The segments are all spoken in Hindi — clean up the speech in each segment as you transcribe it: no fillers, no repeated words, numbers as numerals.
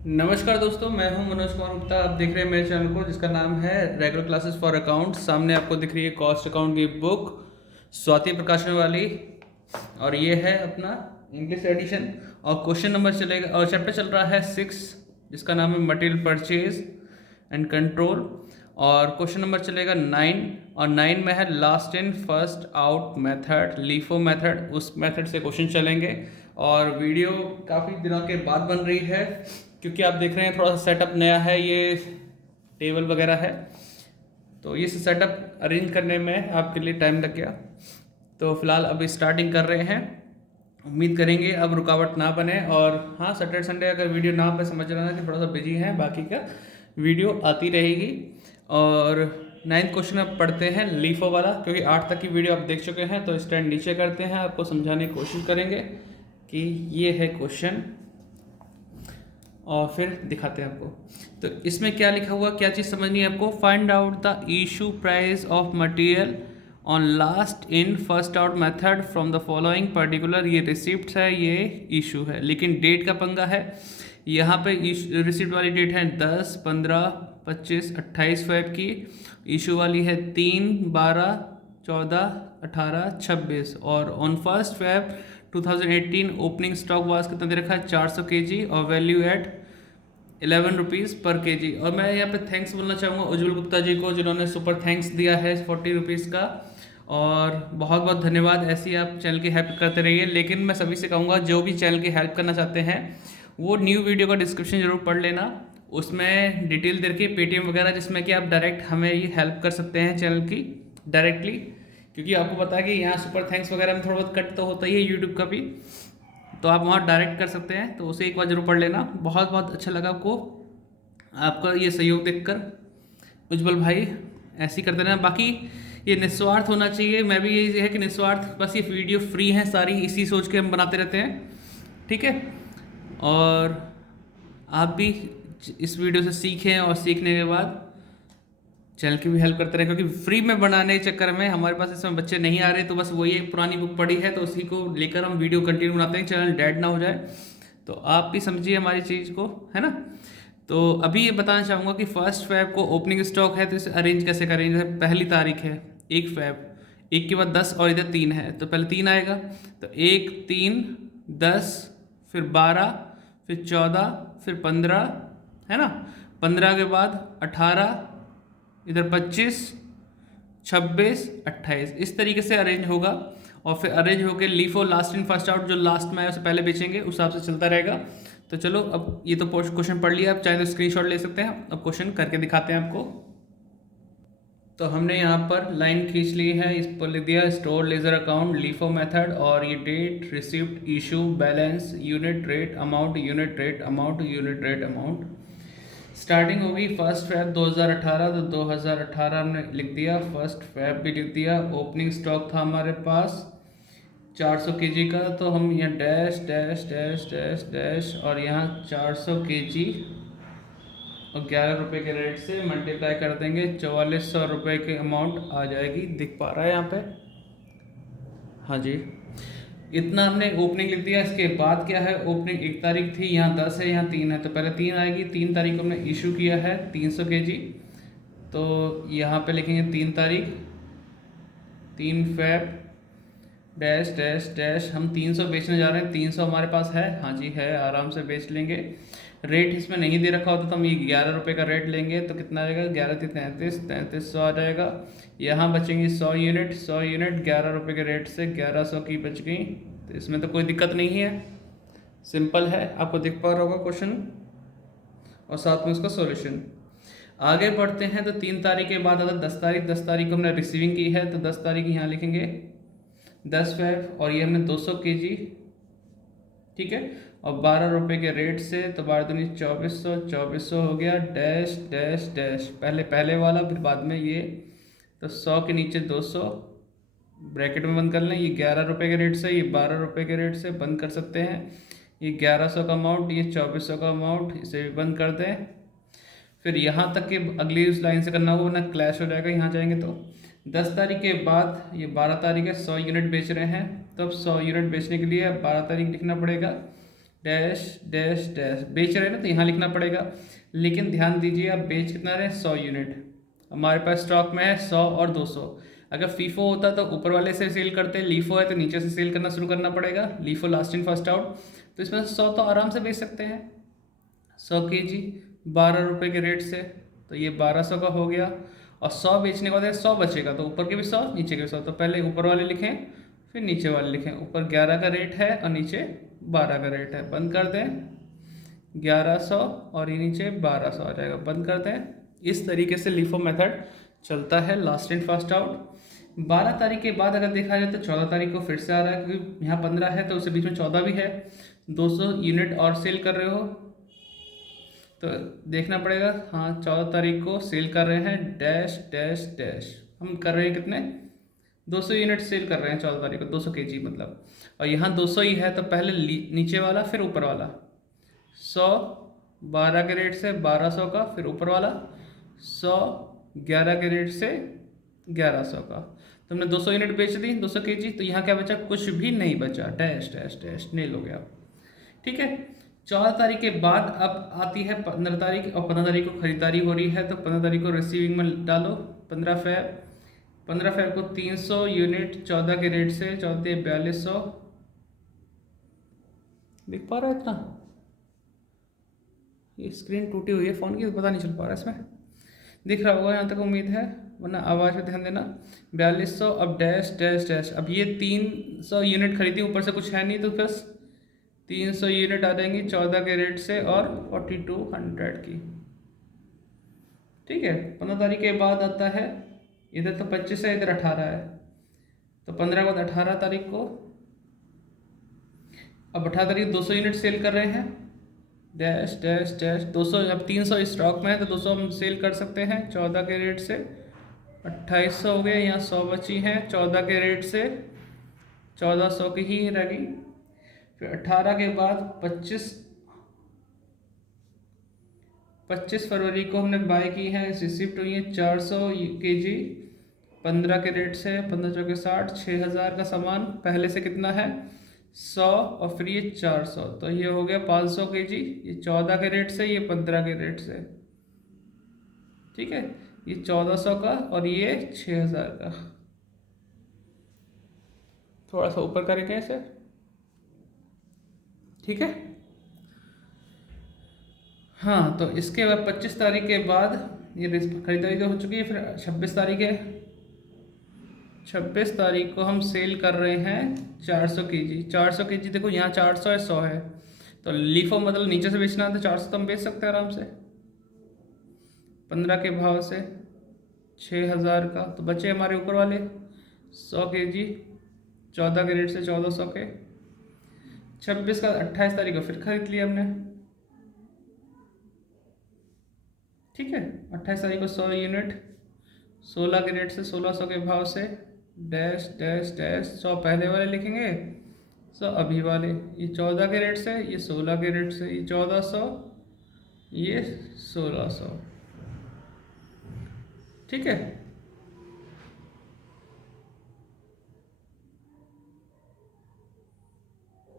नमस्कार दोस्तों, मैं हूं मनोज कुमार गुप्ता। आप देख रहे हैं मेरे चैनल को जिसका नाम है रेगुलर क्लासेस फॉर अकाउंट। सामने आपको दिख रही है कॉस्ट अकाउंट की बुक, स्वाति प्रकाशन वाली। और ये है अपना इंग्लिश एडिशन। और क्वेश्चन नंबर चलेगा और चैप्टर चल रहा है 6, जिसका नाम है मटेरियल परचेज एंड कंट्रोल। और क्वेश्चन नंबर चलेगा 9, और 9 में है last in first out method, LIFO method. उस मेथड से क्वेश्चन चलेंगे। और वीडियो काफ़ी दिनों के बाद बन रही है, क्योंकि आप देख रहे हैं थोड़ा सा सेटअप नया है, ये टेबल वगैरह है, तो ये सेटअप अरेंज करने में आपके लिए टाइम लग गया। तो फिलहाल अभी स्टार्टिंग कर रहे हैं, उम्मीद करेंगे अब रुकावट ना बने। और हाँ, सैटरडे संडे अगर वीडियो ना पे समझ लेना कि थोड़ा सा बिजी है, बाकी का वीडियो आती रहेगी। और 9th क्वेश्चन अब पढ़ते हैं लीफो वाला, क्योंकि 8 तक की वीडियो आप देख चुके हैं। तो स्टैंड नीचे करते हैं, आपको समझाने की कोशिश करेंगे कि ये है क्वेश्चन, और फिर दिखाते हैं आपको। तो इसमें क्या लिखा हुआ, क्या चीज़ समझनी है आपको। Find out the issue price of material on last in first out method from the following particular. ये रिसिप्ट है, ये इशू है, लेकिन डेट का पंगा है। यहाँ पे रिसिप्ट वाली डेट है 10, 15, 25, 28 फेब की। इशू वाली है 3, 12, 14, 18, 26। और on first Feb 2018 opening stock वास कितना दे रखा है, 400 kg, और वैल्यू एट 11 रुपीज़ पर kg। और मैं यहाँ पे थैंक्स बोलना चाहूँगा उज्जवल गुप्ता जी को, जिन्होंने सुपर थैंक्स दिया है 40 रुपीज़ का। और बहुत बहुत धन्यवाद, ऐसी आप चैनल की हेल्प करते रहिए। लेकिन मैं सभी से कहूँगा, जो भी चैनल की हेल्प करना चाहते हैं वो न्यू वीडियो का डिस्क्रिप्शन जरूर पढ़ लेना। उसमें डिटेल दे रखी है पेटीएम वगैरह, जिसमें कि आप डायरेक्ट हमें ये हेल्प कर सकते हैं चैनल की डायरेक्टली। क्योंकि आपको पता है कि यहाँ सुपर थैंक्स वगैरह में थोड़ा बहुत कट तो होता ही है यूट्यूब का भी, तो आप वहाँ डायरेक्ट कर सकते हैं। तो उसे एक बार जरूर पढ़ लेना। बहुत बहुत अच्छा लगा आपको, आपका ये सहयोग देखकर। उज्जवल भाई ऐसे ही करते रहना। बाकी ये निस्वार्थ होना चाहिए, मैं भी यही है कि निस्वार्थ, बस ये वीडियो फ्री है सारी, इसी सोच के हम बनाते रहते हैं, ठीक है। और आप भी इस वीडियो से सीखें, और सीखने के बाद चैनल की भी हेल्प करते रहे, क्योंकि फ्री में बनाने के चक्कर में हमारे पास इसमें बच्चे नहीं आ रहे। तो बस वही एक पुरानी बुक पड़ी है, तो उसी को लेकर हम वीडियो कंटिन्यू बनाते हैं, चैनल डेड ना हो जाए। तो आप भी समझिए हमारी चीज़ को, है ना। तो अभी ये बताना चाहूँगा कि फर्स्ट फेब को ओपनिंग स्टॉक है, तो इसे अरेंज कैसे करेंगे। जैसे पहली तारीख है 1 फेब, 1 के बाद 10 और इधर 3 है, तो पहले 3 आएगा। तो 1, 3, 10, फिर 12, फिर 14, फिर 15, है ना। 15 के बाद 18, इधर 25, 26, 28, इस तरीके से अरेंज होगा। और फिर अरेंज होकर LIFO last in first out, जो लास्ट में आया उसे पहले बेचेंगे, उस हिसाब से चलता रहेगा। तो चलो, अब ये तो क्वेश्चन पढ़ लिया, आप चाहे तो स्क्रीनशॉट ले सकते हैं। अब क्वेश्चन करके दिखाते हैं आपको। तो हमने यहाँ पर लाइन खींच ली है, इस पर लिख दिया store ledger account LIFO method, और ये date, receipt, issue, balance, unit rate amount, unit rate amount, unit rate amount. Starting होगी फर्स्ट फेब 2018, तो 2018 हमने लिख दिया, फर्स्ट फेब भी लिख दिया। ओपनिंग स्टॉक था हमारे पास 400 kg का, तो हम यहाँ dash dash dash dash dash, और यहाँ 400 kg और 11 रुपये के रेट से मल्टीप्लाई कर देंगे, 4400 रुपये की अमाउंट आ जाएगी। दिख पा रहा है यहाँ पे, हाँ जी। इतना हमने ओपनिंग लिख दिया। इसके बाद क्या है, ओपनिंग 1 तारीख थी, यहाँ 10 है, यहाँ 3 है, तो पहले 3 आएगी। 3 तारीख को हमने इशू किया है 300 kg, तो यहाँ पे लिखेंगे 3 तारीख, 3 फेब डैश डैश डैश। हम 300 बेचने जा रहे हैं, 300 हमारे पास है, हाँ जी है, आराम से बेच लेंगे। रेट इसमें नहीं दे रखा होता तो हम ये 11 रुपये का रेट लेंगे, तो कितना आएगा, 11 × 33, 3300 आ जाएगा। यहाँ बचेंगी 100 यूनिट, 100 यूनिट 11 रुपये के रेट से 1100 की बच गई। तो इसमें तो कोई दिक्कत नहीं है, सिंपल है, आपको दिख पा रहा होगा क्वेश्चन और साथ में उसका सॉल्यूशन। आगे बढ़ते हैं, तो 3 तारीख के बाद आता 10 तारीख। 10 तारीख को हमने रिसीविंग की है, तो 10 तारीख यहाँ लिखेंगे 10 फेब, और ये हमने 200 kg, ठीक है, और 12 रुपये के रेट से, तो 12 दूनी 2400, 2400 हो गया, डैश डैश डैश, पहले वाला, फिर बाद में ये, तो 100 के नीचे 200 ब्रैकेट में बंद कर लें। ये 11 रुपये के रेट से, ये 12 रुपये के रेट से बंद कर सकते हैं। ये 1100 का अमाउंट, ये 2400 का अमाउंट, इसे भी बंद कर दें। फिर यहाँ तक के अगली उस लाइन से करना होगा, वरना क्लैश हो जाएगा। यहाँ जाएंगे तो 10 तारीख के बाद, ये 12 तारीख है, 100 यूनिट बेच रहे हैं, तब 100 यूनिट बेचने के लिए 12 तारीख लिखना पड़ेगा। डैश डैश डैश बेच रहे हैं ना, तो यहाँ लिखना पड़ेगा। लेकिन ध्यान दीजिए, आप बेच कितना रहे हैं, 100 यूनिट। हमारे पास स्टॉक में है 100 और 200। अगर फीफो होता तो ऊपर वाले से सेल करते, लीफो है तो नीचे से सेल करना शुरू करना पड़ेगा, LIFO last in first out. तो इसमें 100 तो आराम से बेच सकते हैं, 100 केजी 12 रुपये के रेट से, तो ये 1200 का हो गया। और 100 बेचने के बाद 100 बचेगा, तो ऊपर के भी 100 नीचे के भी 100। तो पहले ऊपर वाले लिखें फिर नीचे वाले लिखें। ऊपर 11 का रेट है और नीचे 12 का रेट है, बंद कर दें। 1100 और ये नीचे 1200 आ जाएगा, बंद कर दें। इस तरीके से लीफो मेथड चलता है, लास्ट इन फर्स्ट आउट। 12 तारीख के बाद अगर देखा जाए तो 14 तारीख को फिर से आ रहा है, क्योंकि यहाँ 15 है तो उसके बीच में 14 भी है। 200 यूनिट और सेल कर रहे हो तो देखना पड़ेगा। हाँ, 14 तारीख को सेल कर रहे हैं डैश डैश डैश। हम कर रहे हैं कितने, 200 यूनिट सेल कर रहे हैं 14 तारीख को, 200 केजी मतलब। और यहाँ 200 ही है तो पहले नीचे वाला फिर ऊपर वाला। 100 12 के रेट से 1200 का, फिर ऊपर वाला 100 11 के रेट से 1100 का। तो हमने 200 यूनिट बेच दी, 200 केजी। तो यहाँ क्या बचा, कुछ भी नहीं बचा, डैश डैश डैश, नील हो गया। ठीक है। 14 तारीख के बाद अब आती है 15 तारीख, और 15 तारीख को खरीदारी हो रही है, तो 15 तारीख को रिसीविंग में डालो। 15 फेब को 300 यूनिट 14 के रेट से, 14 4200। दिख पा रहा है इतना, ये स्क्रीन टूटी हुई है फ़ोन की, तो पता नहीं चल पा रहा है इसमें। दिख रहा होगा यहाँ तक उम्मीद है, वरना आवाज़ पे ध्यान देना। 4200 अब डैश डैश डैश। अब ये 300 यूनिट खरीदी, ऊपर से कुछ है नहीं, तो बस 300 यूनिट आ जाएंगी 14 के रेट से और 4200 की। ठीक है। 15 तारीख के बाद आता है, इधर तो 25 है, इधर 18 है, तो 15 के बाद 18 तारीख को, अब 18 तारीख 200 यूनिट सेल कर रहे हैं डैश डैश डैश 200। अब 300 स्टॉक में है तो 200 हम सेल कर सकते हैं 14 के रेट से। 2800 हो गए, यहाँ 100 बची हैं 14 के रेट से, 1400 की ही रहेगी। फिर 18 के बाद 25 फरवरी को हमने बाय की है, रिसिप्ट हुई है 400 केजी 15 के रेट से, 15 चौके 60, 6000 का सामान। पहले से कितना है 100 और फिर ये 400, तो ये हो गया 500 केजी। ये 14 के रेट से, ये 15 के रेट से। ठीक है, ये 1400 का और ये 6000 का। थोड़ा सा ऊपर करेंगे इसे, ठीक है। हाँ, तो इसके बाद 25 तारीख के बाद ये खरीदारी तो हो चुकी है। फिर 26 तारीख है, 26 तारीख को हम सेल कर रहे हैं 400 केजी। 400 केजी देखो यहाँ 400 है, 100 है, तो लीफो मतलब नीचे से बेचना है तो 400 तो हम बेच सकते हैं आराम से 15 के भाव से, 6000 का। तो बचे हमारे ऊपर वाले 100 केजी 14 के रेट से, 1400 के। 26 का 28 तारीख को फिर खरीद लिया हमने। ठीक है, 28 तारीख को 100 यूनिट 16 के रेट से, 1600 के भाव से, डैश डैश डैश। 100 पहले वाले लिखेंगे, 100 अभी वाले। ये 14 के रेट से, ये 16 के रेट से, ये 1400, ये 1600। ठीक है।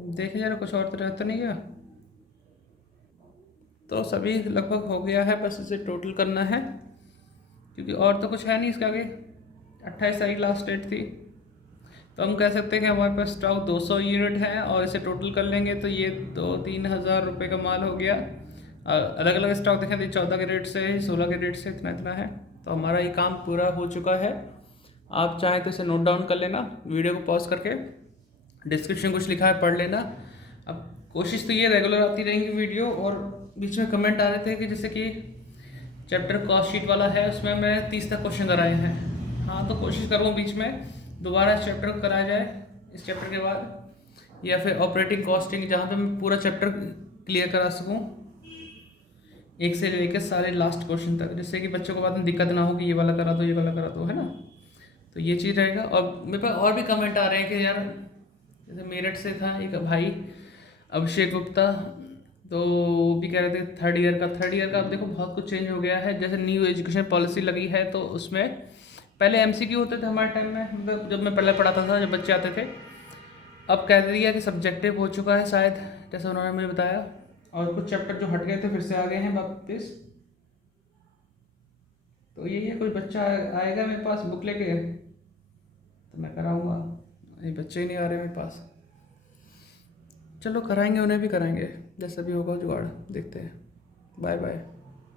देखिए जरा कुछ और तो रहता नहीं गया, तो सभी लगभग हो गया है, बस इसे टोटल करना है, क्योंकि और तो कुछ है नहीं इसके आगे। 28 तारीख लास्ट डेट थी, तो हम कह सकते हैं कि हमारे पास स्टॉक 200 यूनिट है, और इसे टोटल कर लेंगे तो ये 2-3 हज़ार रुपये का माल हो गया। अलग अलग स्टॉक देखें तो 14 के रेट से, 16 के रेट से, इतना इतना है। तो हमारा ये काम पूरा हो चुका है। आप चाहें तो इसे नोट डाउन कर लेना, वीडियो को पॉज करके, डिस्क्रिप्शन कुछ लिखा है पढ़ लेना। अब कोशिश तो ये रेगुलर आती रहेंगी वीडियो, और बीच में कमेंट आ रहे थे कि जैसे कि चैप्टर कॉस्ट शीट वाला है, उसमें मैं 30 तक क्वेश्चन कराए हैं। हाँ, तो कोशिश करूँ बीच में दोबारा इस चैप्टर को कराया जाए, इस चैप्टर के बाद, या फिर ऑपरेटिंग कॉस्टिंग, जहाँ पे मैं पूरा चैप्टर क्लियर करा सकूँ, एक से लेकर सारे लास्ट क्वेश्चन तक, जिससे कि बच्चों को बाद में दिक्कत ना हो कि ये वाला करा दो, ये वाला करा दो, है ना। तो ये चीज़ रहेगा। और मेरे पास और भी कमेंट आ रहे हैं कि यार, जैसे मेरठ से था एक भाई अभिषेक गुप्ता, तो वो भी कह रहे थे थर्ड ईयर का। अब देखो बहुत कुछ चेंज हो गया है, जैसे न्यू एजुकेशन पॉलिसी लगी है, तो उसमें पहले एमसीक्यू होते थे हमारे टाइम में, मतलब जब मैं पहले पढ़ाता था, जब बच्चे आते थे, अब कह दिया कि सब्जेक्टिव हो चुका है शायद, जैसे उन्होंने मुझे बताया, और कुछ चैप्टर जो हट गए थे फिर से आ गए हैं वापस। तो यही है, कोई बच्चा आएगा मेरे पास बुक लेके तो मैं कराऊंगा। ये बच्चे ही नहीं आ रहे मेरे पास। चलो कराएंगे, उन्हें भी कराएंगे, जैसा भी होगा जुगाड़, देखते हैं। Bye bye.